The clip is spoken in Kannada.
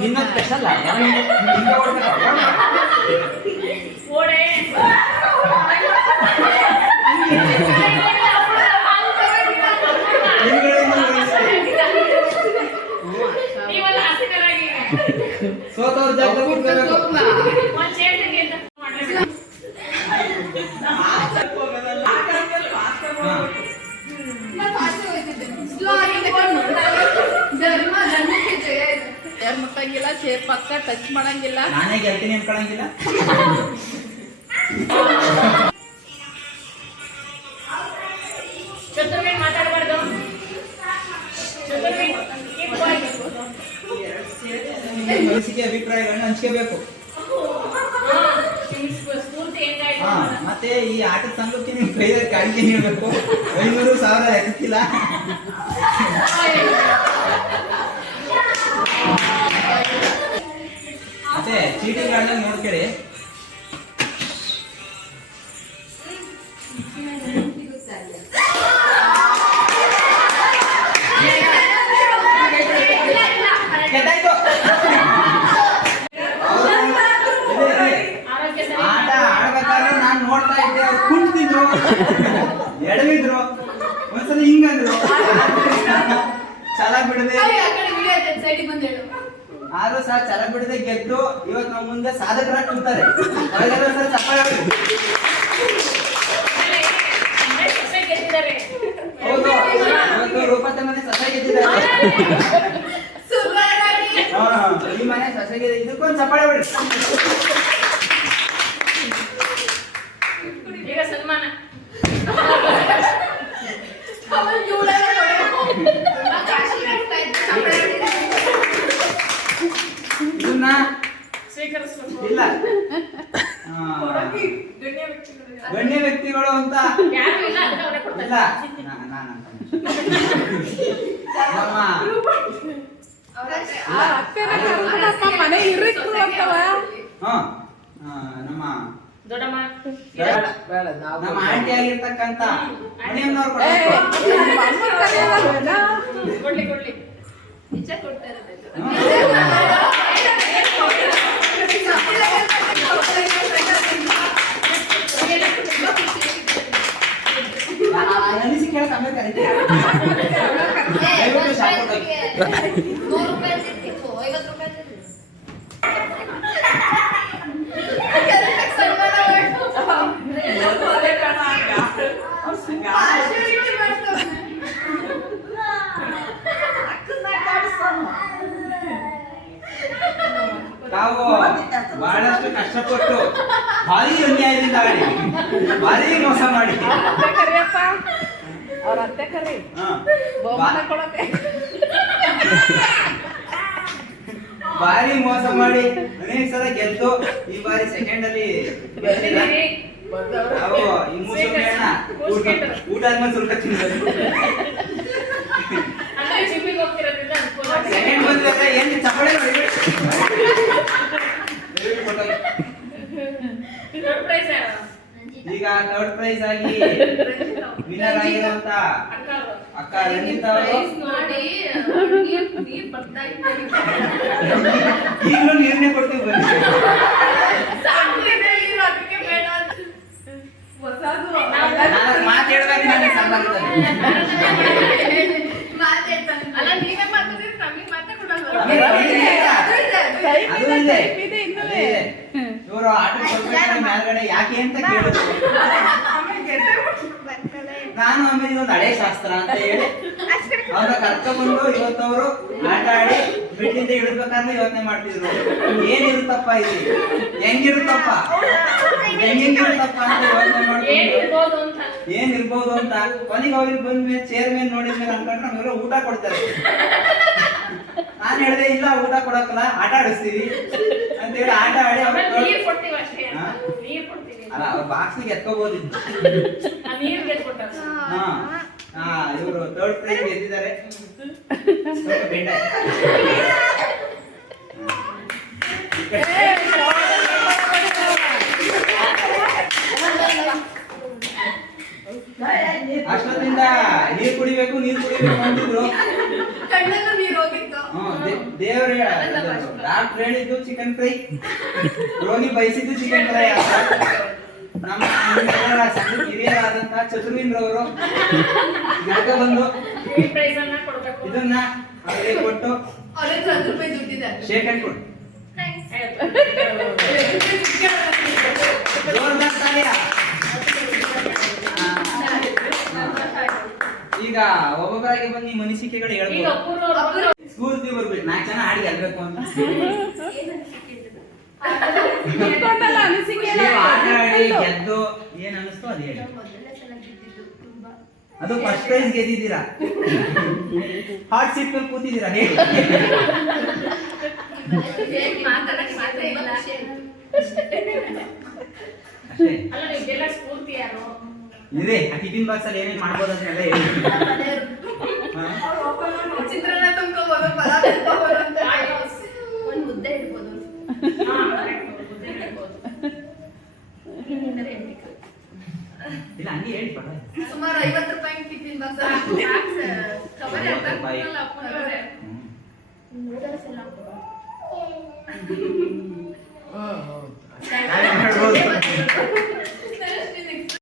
ನಿನ್ನ ಸ್ಪೆಷಲ್ ಸೋತವ್ರ ಜಾಗ ಯಾರು ಮುಟ್ಟಂಗಿಲ್ಲ, ಚೇರ್ ಪಕ್ಕ ಟಚ್ ಮಾಡಂಗಿಲ್ಲ. ನಾನೇ ಗೆಲ್ತೀನಿ ಅನ್ಕೊಳಂಗಿಲ್ಲ. ಮನಸ್ಸಿಗೆ ಅಭಿಪ್ರಾಯಗಳನ್ನ ಹಂಚ್ಕೋಬೇಕು. ಮತ್ತೆ ಈ ಆಟದ ಸಂಘಕ್ಕೆ ನೀವು ಕೈಯಲ್ಲಿ ಕಾಣಿಕೆ ನೀಡಬೇಕು. 500,000 ಎತ್ತಿಲ್ಲ. ಮತ್ತೆ ಚೀಟಿಂಗ್ ಆಡಿದಾಗ ನೋಡ್ಕೊಳ್ಳಿ. ಆಟ ಆಡ್ಬೇಕಾದ್ರೆ ನಾನು ನೋಡ್ತಾ ಇದ್ದೆ, ಅವ್ರು ಕುಂಟಿದ್ರು, ಎಡವಿದ್ರು, ಒಂದ್ಸಲ ಹಿಂಗಂದ್ರು, ಛಲ ಬಿಡದೆ ಆದ್ರೂ ಸಹ ಛಲ ಬಿಡದೆ ಗೆದ್ದು ಇವತ್ತು ನಮ್ಮ ಮುಂದೆ ಸಾಧಕರಾಗಿ ಕೂತಾರೆ. ಹೌದು, ಇವತ್ತು ರೂಪತೆ ಮನೆ ಸೊಸೆ ಗೆದ್ದಿದ್ದಾರೆ. ಈ ಮನೆ ಸೊಸೆ ಗೆದ್ದ, ಇದಕ್ಕೊಂದು ಚಪ್ಪಾಳೆ ಬಿಡ್ರಿ. ಈಗ ಸನ್ಮಾನ ಇದನ್ನ ಇಲ್ಲ ಗಣ್ಯ ವ್ಯಕ್ತಿಗಳು ಅಂತ ಇಲ್ಲ. ನಮ್ಮ ನಮ್ಮ ಆಂಟಿ ಆಗಿರ್ತಕ್ಕಂತ ಕೊಡ್ಲಿ ನಿಜ ಕೊಡ್ತಾ ಅನಿಸಿಕೆ ತಾವು ಬಹಳಷ್ಟು ಕಷ್ಟಪಟ್ಟು ಭಾರಿ ಅನ್ಯಾಯದಿಂದ ಆಡಿ ಭಾರಿ ಮೋಸ ಮಾಡಿ ಅವ್ರ ಅತ್ತೆ ಕರಿ ಭಾರಿ ಮೋಸ ಮಾಡಿ ಅನೇಕ ಸಲ ಗೆದ್ದು ಈ ಬಾರಿ ಸೆಕೆಂಡ್ ಅಲ್ಲಿ ಊಟ ಆದ್ಮೇಲೆ ಸುಲ್ಕ ತಿನ್ನೋದು. ಸೆಕೆಂಡ್ ಬಂದ್ರೆ ಏನು ಚಪ್ಪಳೆ ಈಗ ಥರ್ಡ್ ಪ್ರೈಸ್ ಆಗಿ ವಿನ್ನರ್ ಆಗಿರುವಂತ ಅಕ್ಕ ರಂಜಿತಾ ಅವರು ಈಗಲೂ ನೀರನ್ನೇ ಕೊಡ್ತೀವಿ ಬನ್ನಿ. ಮಾತು ಹೇಳ್ಬೇಕು ನನಗೆ ಸಂಬಂಧದಲ್ಲಿ ಇವರು ಆಟ ಮೇಲ್ಗಡೆ ಯಾಕೆ ಅಂತ ಕೇಳಿದ್ರು. ನಾನು ಆಮೇಲೆ ಇದೊಂದು ಹಳೆ ಶಾಸ್ತ್ರ ಅಂತ ಹೇಳಿ ಅವ್ರ ಕರ್ಕೊಂಡ್ಬಂದು ಇವತ್ತವರು ಆಟ ಆಡಿ ಬಿಟ್ಟಿಂದ ಇಳಿಸ್ಬೇಕಾದ್ರೆ ಯೋಚನೆ ಮಾಡ್ತಿದ್ರು, ಏನಿರುತ್ತಪ್ಪ ಇದು, ಹೆಂಗಿರುತ್ತಪ್ಪ ಹೆಂಗಿರುತ್ತಪ್ಪ ಅಂತ ಯೋಚನೆ ಮಾಡ್ತಿದ್ರು, ಏನಿರ್ಬೋದು ಅಂತ. ಕೊನೆಗೆ ಅವ್ರಿಗೆ ಬಂದ್ಮೇಲೆ ಚೇರ್ ಮೇಲೆ ನೋಡಿದ್ಮೇಲೆ ಅನ್ಕೊಂಡ್ರೆ ನಮ್ಗೆಲ್ಲ ಊಟ ಕೊಡ್ತಾರೆ. ನಾನು ಹೇಳಿದೆ ಇಲ್ಲ ಊಟ ಕೊಡಕ್ಕಲ್ಲ, ಆಟ ಆಡಿಸ್ತೀವಿ ಅಂತ ಹೇಳಿ ಆಟ ಆಡಿ ಅಲ್ಲ ಅವ್ರ ಬಾಕ್ಸ್ಗೆ ಎತ್ಕೋಬಹುದಿತ್ತು. ಇವರು ಥರ್ಡ್ ಪ್ರೈಸ್ ಗೆದ್ದಿದ್ದಾರೆ. ಅಷ್ಟೊತ್ತಿಂದ ನೀರ್ ಕುಡಿಬೇಕು ಅಂತಿದ್ರು. ದೇವ್ರ ಡಾಕ್ಟರ್ ಹೇಳಿದ್ದು ಚಿಕನ್ ಫ್ರೈ, ರೋಗಿ ಬಯಸಿದ್ದು ಚಿಕನ್ ಫ್ರೈ. ನಮ್ಮ ಸಂಘ ಹಿರಿಯರಾದಂತಹ ಚತುರ್ವೇಂದ್ರ ಅವರು ಬಂದು ಇದನ್ನ ಅವರಿಗೆ ಕೊಟ್ಟು ಅವ್ರಿಗೆ 10 ರೂಪಾಯಿ ದುಡ್ಡಿದೆ. ಶೇಕ್ ಹ್ಯಾಂಡ್ ಕೊಡು. Thanks. ಜೋರ್ದಾರ್ ತಾಲಿಯ. ಈಗ ಒಬ್ಬೊಬ್ಬರಾಗಿ ಬಂದು ನಿಮ್ಮ ಅನಿಸಿಕೆಗಳು ಹೇಳ್ಬೋದು. ಸ್ಫೂರ್ತಿ ಬರ್ಬೇಕು, 4 ಜನ ಹಾಡಿ ಗೆಲ್ಬೇಕು ಅಂತ. ಕುತ್ಕೊಂಡಲ್ಲ ಅನಿಸಿಕೆ ಎಲ್ಲ ನೀವು ಆಟ ಆಡಿ ಗೆದ್ದು ಏನ್ ಅನಿಸ್ತೋ ಅದು ಹೇಳಿ. ಮೊದಲನೇ ಸಲ ಗೆದ್ದಿದ್ದು ತುಂಬಾ. ಅದು ಫಸ್ಟ್ ಪ್ರೈಸ್ ಗೆದ್ದಿದ್ದೀರಾ, ಹಾಟ್ ಸೀಟ್ ಮೇಲೆ ಕೂತಿದ್ದೀರಾ ಹೇಳಿ. ಹೇಗೆ ಮಾತಾಡಕ್ಕೆ ಮಾತ್ರ ಇಲ್ಲ. ಅಷ್ಟೇ. ಅಲ್ಲ ನಿಮ್ಗೆಲ್ಲ ಸ್ಫೂರ್ತಿ ಯಾರು? ಇರೇ ಆ ಟಿಫಿನ್ ಬಾಕ್ಸ್ ಅಲ್ಲಿ ಏನೇನ್ ಮಾಡ್ಬೋದು ಅಂತೆಲ್ಲ ಹೇಳಿ. ಚಿತ್ರಾನ್ನ ತುಂಬ್ಕೋಬೋದು, ಪಲಾವ್ ತುಂಬ್ಕೋಬೋದು ಅಂತ ಒಂದು ಮುದ್ದೆ ಇಡ್ಬೋದು. ಇಲ್ಲ ಹಂಗೆ ಹೇಳಿ ಪರವಾಗಿಲ್ಲ. ಸುಮಾರು 50 ರೂಪಾಯಿ ಟಿಫಿನ್ ಬಾಕ್ಸ್. ಕವರ್ 50 ರೂಪಾಯಿ. ನೂಡಲ್ಸ್ ಎಲ್ಲ